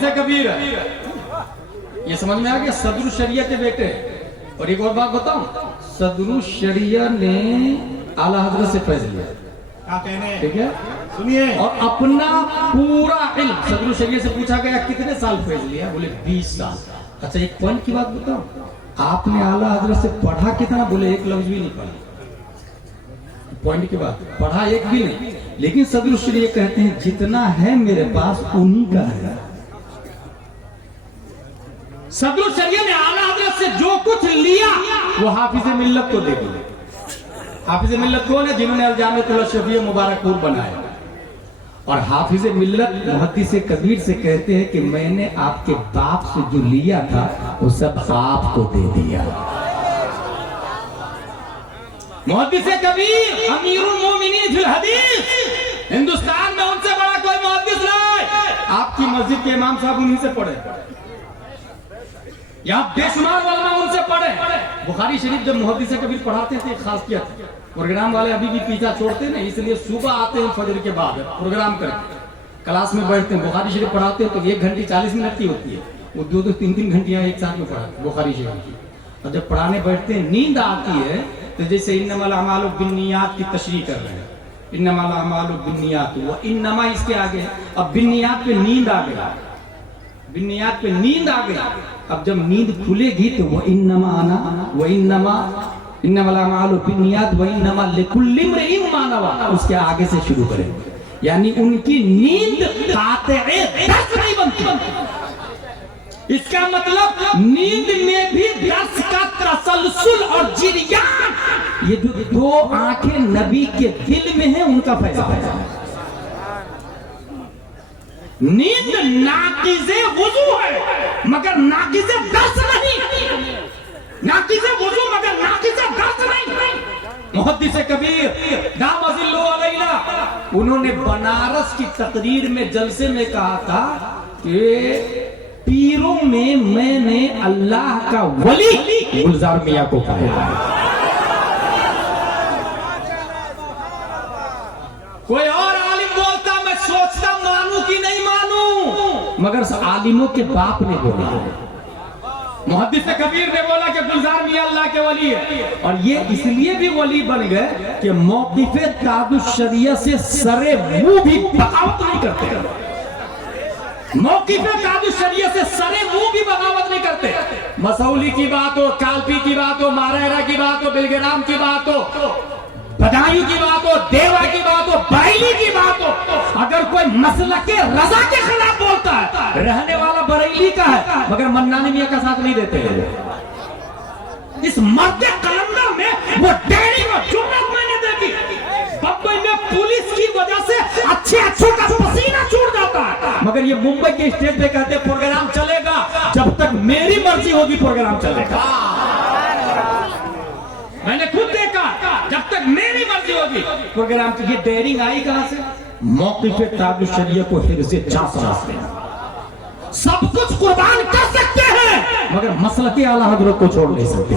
मुहद्दिस कबीर, ये समझ में आ गया, सदरुल शरिया के बेटे। और एक और बात बताऊं, सदरुल शरिया ने आला हजरत से फैज लिया, क्या कहने, ठीक है, सुनिए। और अपना पूरा इल्म सदरुल शरिया से पूछा गया कितने साल फैज लिया, बोले 20 साल। अच्छा एक पॉइंट की बात बताऊं, आपने आला हजरत से पढ़ा कितना, बोले एक लफ्ज भी नहीं पढ़ा। पॉइंट की बात, पढ़ा एक भी नहीं, लेकिन सदरुल शरिया कहते हैं जितना है मेरे पास उन्हीं का है। सदरुल शरिया ने आला हजरत से जो कुछ लिया वो हाफिज मिल्लत को दे दिया। हाफिज मिल्लत कौन है, जिन्होंने अलजामियतुल शफीय मुबारकपुर बनाया। और हाफिज मिल्लत मुहद्दिस कबीर से कहते हैं कि मैंने आपके बाप से जो लिया था वो सब आपको दे दिया। मुहद्दिस कबीर अमीरुल मोमिनीन फिल हदीस, हिंदुस्तान में उनसे बड़ा कोई मुहद्दिस नहीं। आपकी मस्जिद के इमाम साहब उन्हीं से पढ़े, यहाँ बेशुमार उलमा उनसे पढ़े। बुखारी शरीफ जब मुहद्दिस कबीर पढ़ाते थे, खास किया प्रोग्राम वाले अभी भी पीछा छोड़ते हैं ना, इसलिए सुबह आते हैं फजर के बाद प्रोग्राम करके क्लास में बैठते हैं, बुखारी शरीफ पढ़ाते हैं तो 1 घंटे 40 मिनट की होती है, वो 2-2 3-3 घंटियां एक साथ में पढ़ाते बुखारी शरीफ की। और जब पढ़ाने बैठते हैं नींद आती है, तो जैसे इन्नमल अमालु बिन्नियात की तशरीह कर रहे हैं, इन्नमल अमालु बिन्नियात, वो इन्नमा इसके आगे, अब बिन्नियात पे नींद आ गया, बिन्नियात पे नींद आ गई। अब जब नींद खुलेगी तो वो इन्नमा आना, वो इन्नमा इन्नमल अमालु बिन्नियात व इन्नमा लिकुल्लि इम्रिइन मा नवा, उसके आगे से शुरू करेंगे। यानी उनकी नींद कातिए दर्स नहीं बनती। इसका मतलब नींद में भी दर्स का तसलसल और जिरियान, ये जो 2 आंखें नबी के दिल में है उनका फैसला है। नींद नाकिज़े वुजू है मगर नाकिज़े दर्स नहीं, नाकिज़े वुजू मगर नाकिज़े दर्स नहीं। मुहद्दिस कबीर दामजिल्लु अलैना, उन्होंने बनारस की तकरीर में जलसे में कहा था कि पीरों में मैंने अल्लाह का वली गुलजार मियां को पाया। कोई और आलिम बोलता मैं सोचता मानू कि नहीं मानू, मगर आलिमों के बाप ने बोला, मुहद्दिस कबीर ने बोला कि गुलजार मियां अल्लाह के वली है। और ये इसलिए भी वली बन गए कि मौक़िफ़े तादुश शरिया से सरे मुंह भी बगावत नहीं करते। मौक़िफ़े तादुश शरिया से सरे मुंह भी बगावत नहीं करते। मसौली की बात हो, कालपी की बात हो, मारेरा की बात हो, बिलग्राम की बात हो, बदायूं की बात हो, देवा की बात हो, बरेली की बात हो, अगर कोई मसलक के रजा के खिलाफ बोलता है, रहने वाला बरेली का है मगर मन्नानी मियां का साथ नहीं देते हैं। इस मर्द कलंदर में वो डेयरिंग और जुर्रत मैंने देखी। बम्बई में पुलिस की वजह से अच्छे का पसीना छूट जाता है, मगर ये मुंबई के स्टेज पे कहते प्रोग्राम चलेगा जब तक मेरी मर्जी होगी, प्रोग्राम चलेगा। मैंने खुद देखा, जब तक मेरी मर्जी होगी प्रोग्राम की। ये डेयरिंग आई कहां से? मौक़िफ़े तादुश शरिया को हिर्ज़े जा समझते हैं। सब कुछ कुर्बान कर सकते हैं मगर मसलके आला हज़रत को छोड़ नहीं सकते।